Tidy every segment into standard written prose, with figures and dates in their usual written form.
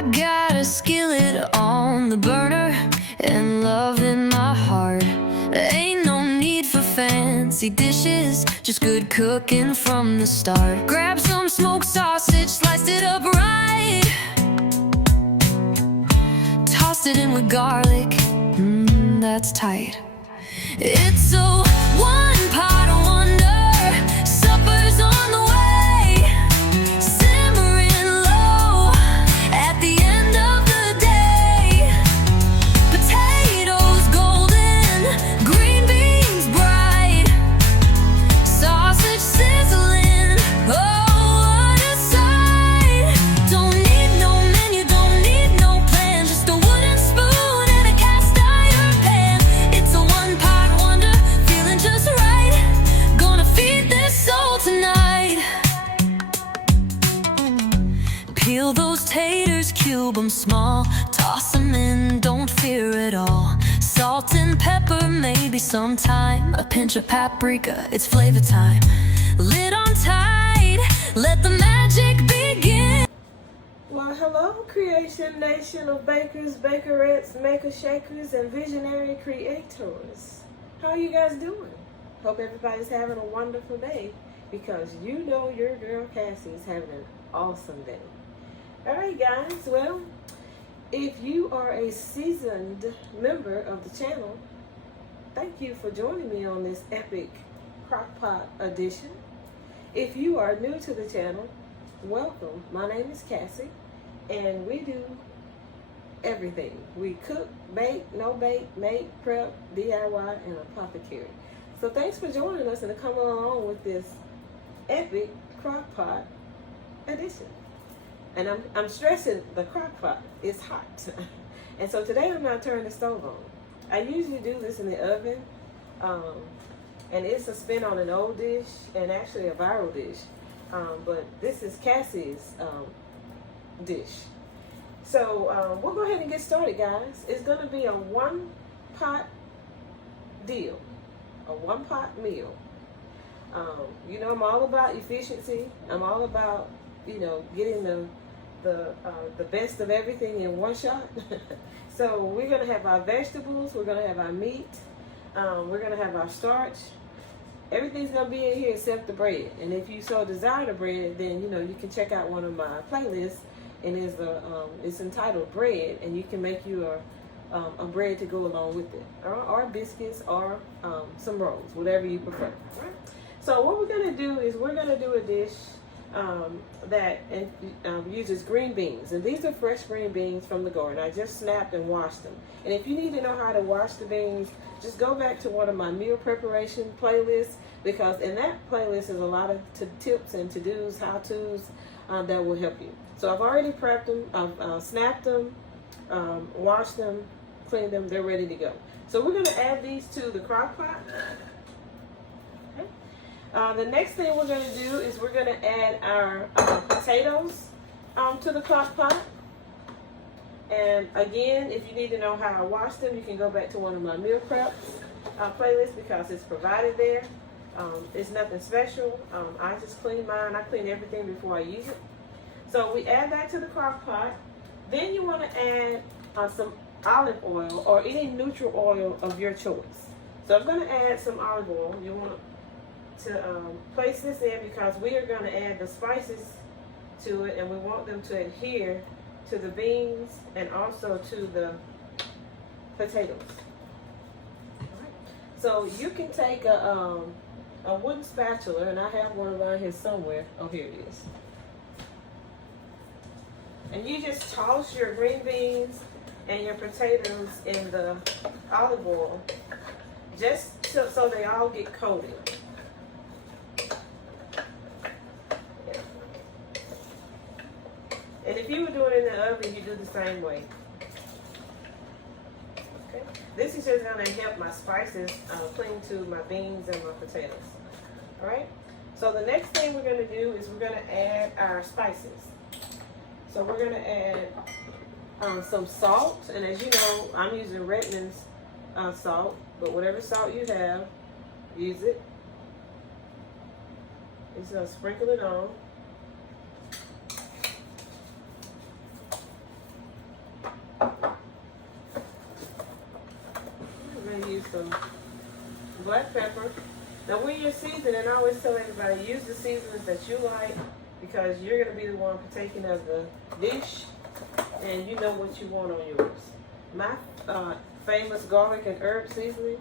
I got a skillet on the burner and love in my heart. There ain't no need for fancy dishes, just good cooking from the start. Grab some smoked sausage, sliced it up right, tossed it in with garlic, that's tight. It's a one-pot wonder, supper's on the way, simmering low at the end of the day. Potatoes golden, green beans bright, sausage sizzling, oh what a sight. Don't need no menu, don't need no plan, just a wooden spoon and a cast iron pan. It's a one-pot wonder, feeling just right, gonna feed this soul tonight. Peel those taters, cube them small, toss them in, don't fear it all. Salt and pepper, maybe sometime, a pinch of paprika, it's flavor time. Lid on tight, let the magic begin. Well, hello, Creation Nation of bakers, bakerettes, maker shakers, and visionary creators. How are you guys doing? Hope everybody's having a wonderful day, because you know your girl Cassie is having an awesome day. Alright guys, well, if you are a seasoned member of the channel, thank you for joining me on this epic crockpot edition. If you are new to the channel, welcome. My name is Cassie, and we do everything. We cook, bake, no bake, make, prep, DIY, and apothecary. So thanks for joining us and coming along with this epic crockpot edition. And I'm stressing the crockpot is hot. And so today I'm not turning the stove on. I usually do this in the oven, and it's a spin on an old dish and actually a viral dish. But this is Cassie's dish. So we'll go ahead and get started, guys. It's going to be a one-pot deal, a one-pot meal. You know, I'm all about efficiency. I'm all about, you know, getting the best of everything in one shot. So we're going to have our vegetables, we're going to have our meat, we're going to have our starch. Everything's going to be in here except the bread. And if you so desire the bread, then, you know, you can check out one of my playlists, and it's entitled Bread, and you can make you a bread to go along with it, or biscuits, or some rolls, whatever you prefer. Right? So what we're going to do is we're going to do a dish that uses green beans, and these are fresh green beans from the garden. I just snapped and washed them. And if you need to know how to wash the beans, just go back to one of my meal preparation playlists, because in that playlist is a lot of tips and to-dos, how-tos that will help you. So I've already prepped them, I've snapped them, washed them, cleaned them, they're ready to go. So we're going to add these to the crock pot. The next thing we're going to do is we're going to add our potatoes to the crock pot. And again, if you need to know how I wash them, you can go back to one of my meal preps playlists, because it's provided there. It's nothing special. I just clean mine. I clean everything before I use it. So we add that to the crock pot. Then you want to add some olive oil or any neutral oil of your choice. So I'm going to add some olive oil. You want to place this in, because we are going to add the spices to it, and we want them to adhere to the beans and also to the potatoes. Right. So you can take a wooden spatula, and I have one around here somewhere. Oh, here it is. And you just toss your green beans and your potatoes in the olive oil, just so they all get coated. And if you were doing it in the oven, you do the same way. Okay. This is just going to help my spices cling to my beans and my potatoes. All right. So the next thing we're going to do is we're going to add our spices. So we're going to add some salt, and as you know, I'm using Redmond's salt, but whatever salt you have, use it. Just gonna sprinkle it on. use some black pepper. Now when you're seasoning, I always tell everybody, use the seasonings that you like, because you're going to be the one partaking of the dish, and you know what you want on yours. My famous garlic and herb seasoning,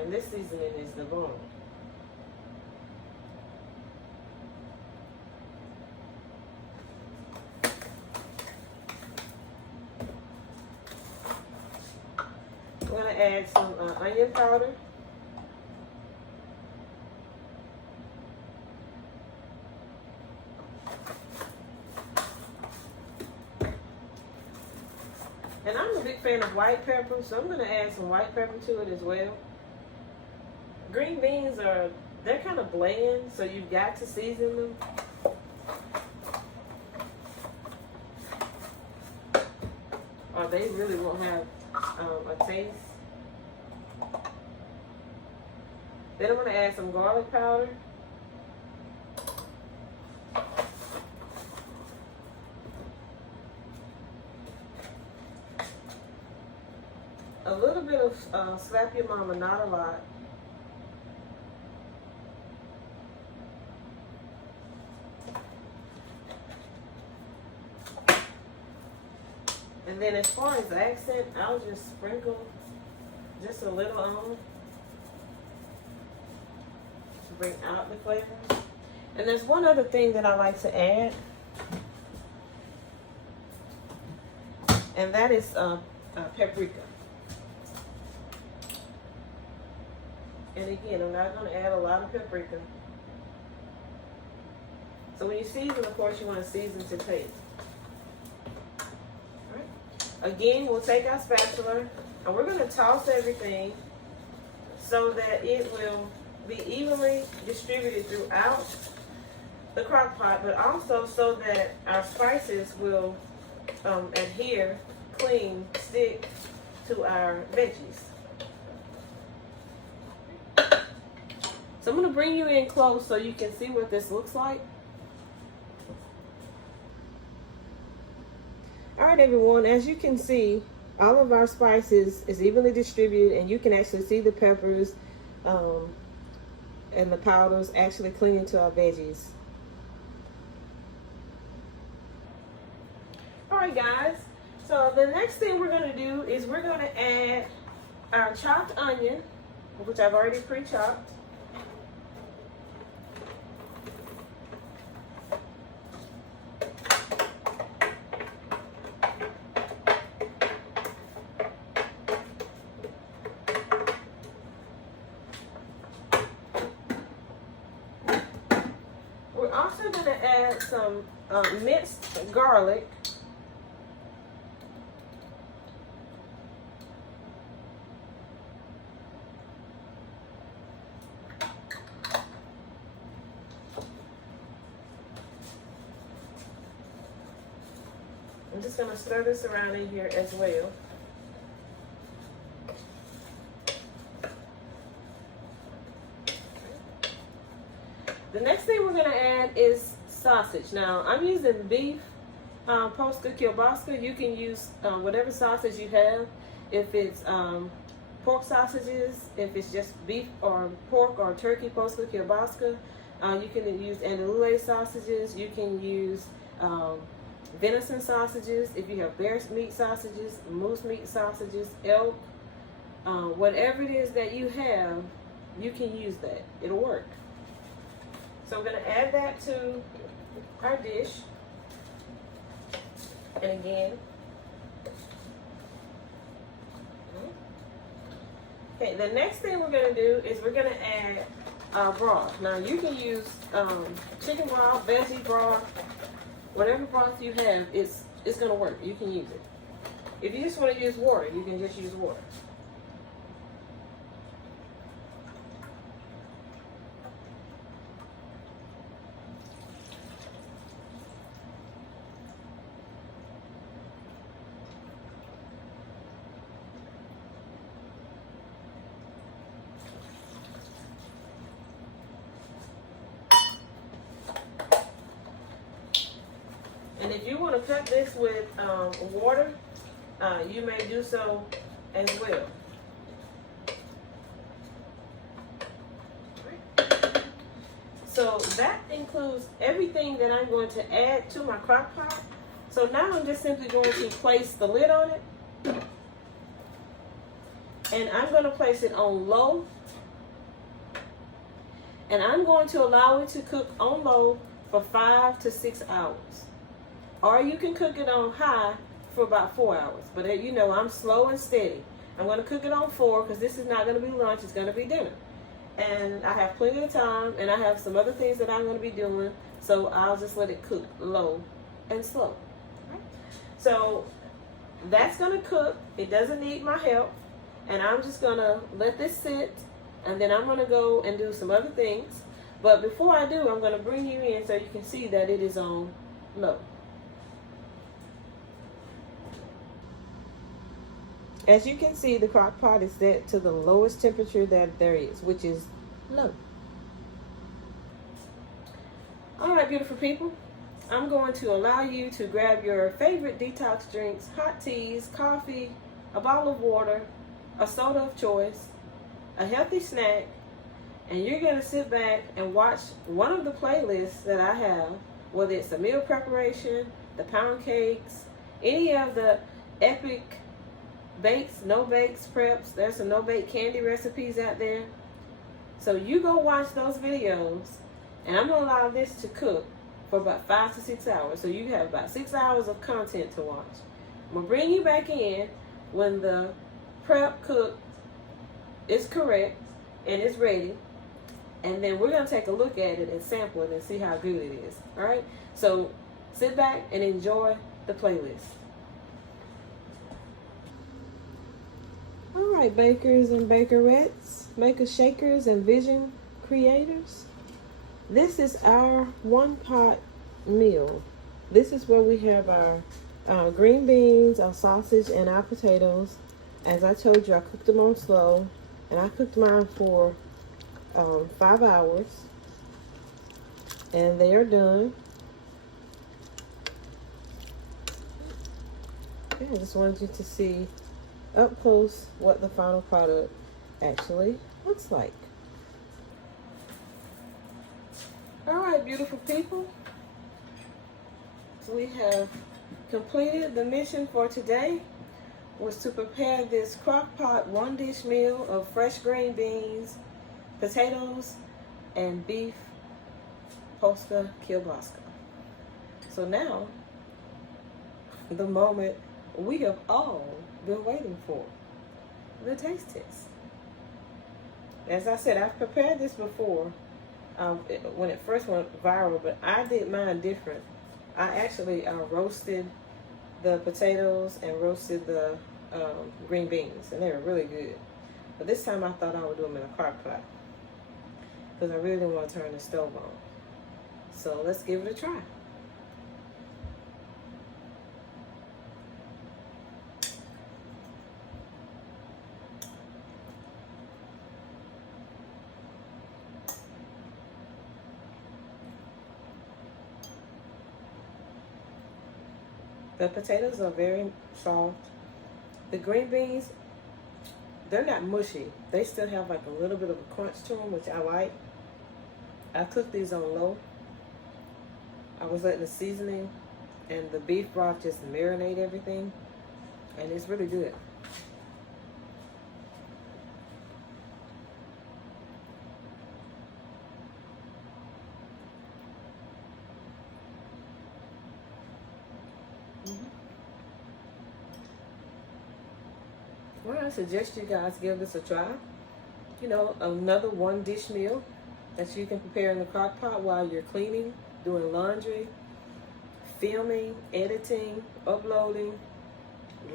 and this seasoning is the bomb. I'm going to add some onion powder. And I'm a big fan of white pepper, so I'm going to add some white pepper to it as well. Green beans they're kind of bland, so you've got to season them. Or they really won't have a taste. Then I'm going to add some garlic powder. A little bit of slap your mama, not a lot. And then as far as the accent, I'll just sprinkle just a little on to bring out the flavor. And there's one other thing that I like to add, and that is paprika. And again, I'm not going to add a lot of paprika. So when you season, of course, you want to season to taste. All right. Again, we'll take our spatula and we're going to toss everything so that it will be evenly distributed throughout the crock pot, but also so that our spices will adhere, cling, stick to our veggies. So I'm going to bring you in close so you can see what this looks like. All right, everyone, as you can see, all of our spices is evenly distributed, and you can actually see the peppers and the powders actually clinging to our veggies. All right, guys, so the next thing we're going to do is we're going to add our chopped onion, which I've already pre-chopped. We're also going to add some minced garlic. I'm just going to stir this around in here as well. The next thing we're going to add is sausage. Now, I'm using beef Polska kielbasa. You can use whatever sausage you have. If it's pork sausages, if it's just beef or pork or turkey Polska kielbasa, you can use andalule sausages. You can use venison sausages. If you have bear meat sausages, moose meat sausages, elk, whatever it is that you have, you can use that. It'll work. So I'm going to add that to our dish. And again, okay, the next thing we're going to do is we're going to add broth. Now you can use chicken broth, veggie broth, whatever broth you have, it's going to work. You can use it. If you just want to use water, you can just use water. And if you want to cut this with water, you may do so as well. So that includes everything that I'm going to add to my crock pot. So now I'm just simply going to place the lid on it. And I'm going to place it on low. And I'm going to allow it to cook on low for 5 to 6 hours. Or you can cook it on high for about 4 hours. But you know, I'm slow and steady. I'm going to cook it on 4 because this is not going to be lunch, it's going to be dinner. And I have plenty of time, and I have some other things that I'm going to be doing. So I'll just let it cook low and slow. So that's going to cook. It doesn't need my help. And I'm just going to let this sit. And then I'm going to go and do some other things. But before I do, I'm going to bring you in so you can see that it is on low. As you can see, the crock pot is set to the lowest temperature that there is, which is low. All right, beautiful people. I'm going to allow you to grab your favorite detox drinks, hot teas, coffee, a bottle of water, a soda of choice, a healthy snack, and you're going to sit back and watch one of the playlists that I have, whether it's a meal preparation, the pound cakes, any of the epic bakes, no bakes, preps. There's some no bake candy recipes out there. So you go watch those videos, and I'm going to allow this to cook for about 5 to 6 hours. So you have about 6 hours of content to watch. I'm going to bring you back in when the prep cook is correct and it's ready. And then we're going to take a look at it and sample it and see how good it is. All right? So sit back and enjoy the playlist. All right, bakers and bakerettes, makers, shakers, and vision creators. This is our one pot meal. This is where we have our green beans, our sausage, and our potatoes. As I told you, I cooked them on slow, and I cooked mine for 5 hours, and they are done. Okay, I just wanted you to see up close what the final product actually looks like. All right, beautiful people. So we have completed the mission for today, was to prepare this crock pot one dish meal of fresh green beans, potatoes, and beef polska kielbasa. So now, the moment we have all been waiting for, the taste test. As I said, I've prepared this before when it first went viral, but I did mine different. I actually roasted the potatoes and roasted the green beans, and they were really good. But this time I thought I would do them in a crock pot because I really didn't want to turn the stove on. So let's give it a try. The potatoes are very soft. The green beans, they're not mushy. They still have like a little bit of a crunch to them, which I like. I cooked these on low. I was letting the seasoning and the beef broth just marinate everything, and it's really good. Well, I suggest you guys give this a try. You know, another one dish meal that you can prepare in the crock pot while you're cleaning, doing laundry, filming, editing, uploading,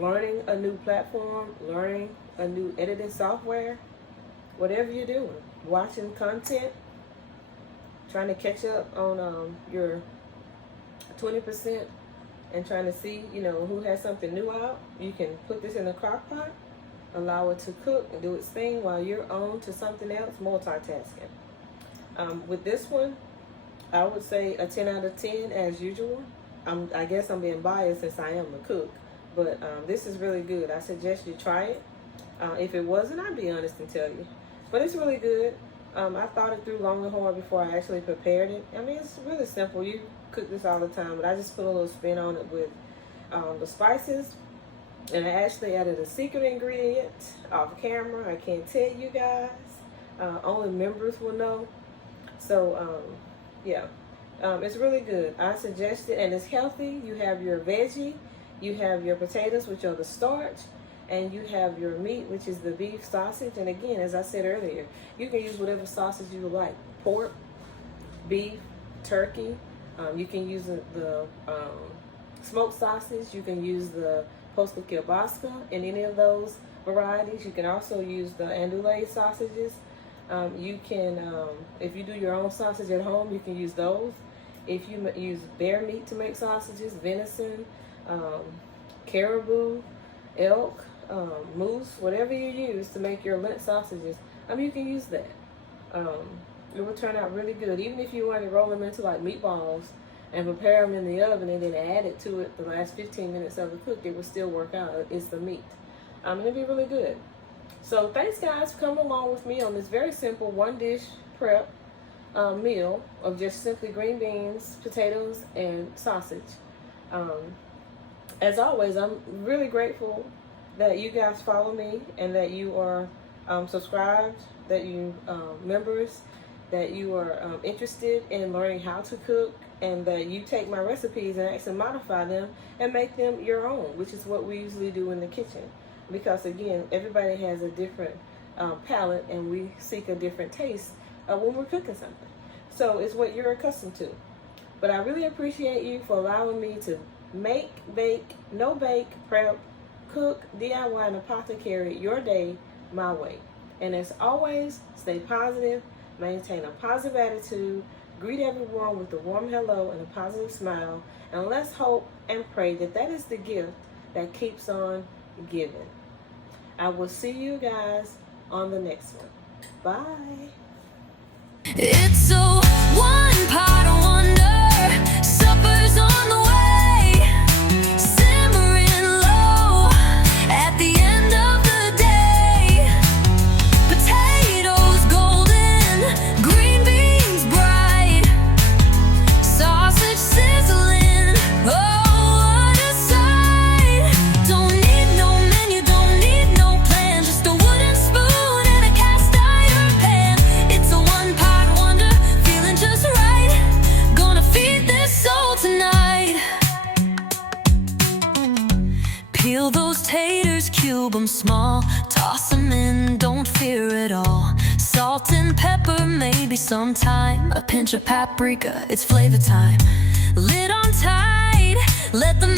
learning a new platform, learning a new editing software, whatever you're doing, watching content, trying to catch up on your 20% and trying to see, you know, who has something new out. You can put this in the crock pot, allow it to cook and do its thing while you're on to something else, multitasking. With this one, I would say a 10 out of 10 as usual. I guess I'm being biased since I am a cook, but this is really good. I suggest you try it. If it wasn't, I'd be honest and tell you. But it's really good. I thought it through long and hard before I actually prepared it. I mean, it's really simple. You cook this all the time, but I just put a little spin on it with the spices. And I actually added a secret ingredient off camera. I can't tell you guys. Only members will know. So, yeah. It's really good. I suggest it, and it's healthy. You have your veggie, you have your potatoes, which are the starch, and you have your meat, which is the beef sausage. And again, as I said earlier, you can use whatever sausage you would like. Pork, beef, turkey. You can use the smoked sausage. You can use the posta kielbasa in any of those varieties. You can also use the andouille sausages. You can, if you do your own sausage at home, you can use those. If you use bear meat to make sausages, venison, caribou, elk, moose, whatever you use to make your Lent sausages, you can use that. It will turn out really good. Even if you want to roll them into like meatballs and prepare them in the oven and then add it to it the last 15 minutes of the cook, it will still work out. It's the meat. It'll be really good. So thanks guys for coming along with me on this very simple one dish prep meal of just simply green beans, potatoes, and sausage. As always, I'm really grateful that you guys follow me and that you are subscribed, that you members, that you are interested in learning how to cook, and that you take my recipes and actually modify them and make them your own, which is what we usually do in the kitchen. Because again, everybody has a different palate, and we seek a different taste when we're cooking something. So it's what you're accustomed to. But I really appreciate you for allowing me to make, bake, no bake, prep, cook, DIY, and apothecary your day my way. And as always, stay positive, maintain a positive attitude, greet everyone with a warm hello and a positive smile, and let's hope and pray that that is the gift that keeps on giving. I will see you guys on the next one. Bye. It's a one-pot wonder. Supper's on the way, simmering low at the end of the day. Potatoes golden, green beans bright, sausage sizzling. Oh, what a sight! Don't need no menu, don't need no plan, just a wooden spoon and a cast iron pan. It's a one-pot wonder, feeling just right. Gonna feed this soul tonight. Peel those taters, cube 'em small, toss 'em in, don't fear at all. Salt and pepper, maybe sometime, a pinch of paprika, it's flavor time. Lid on tight, let the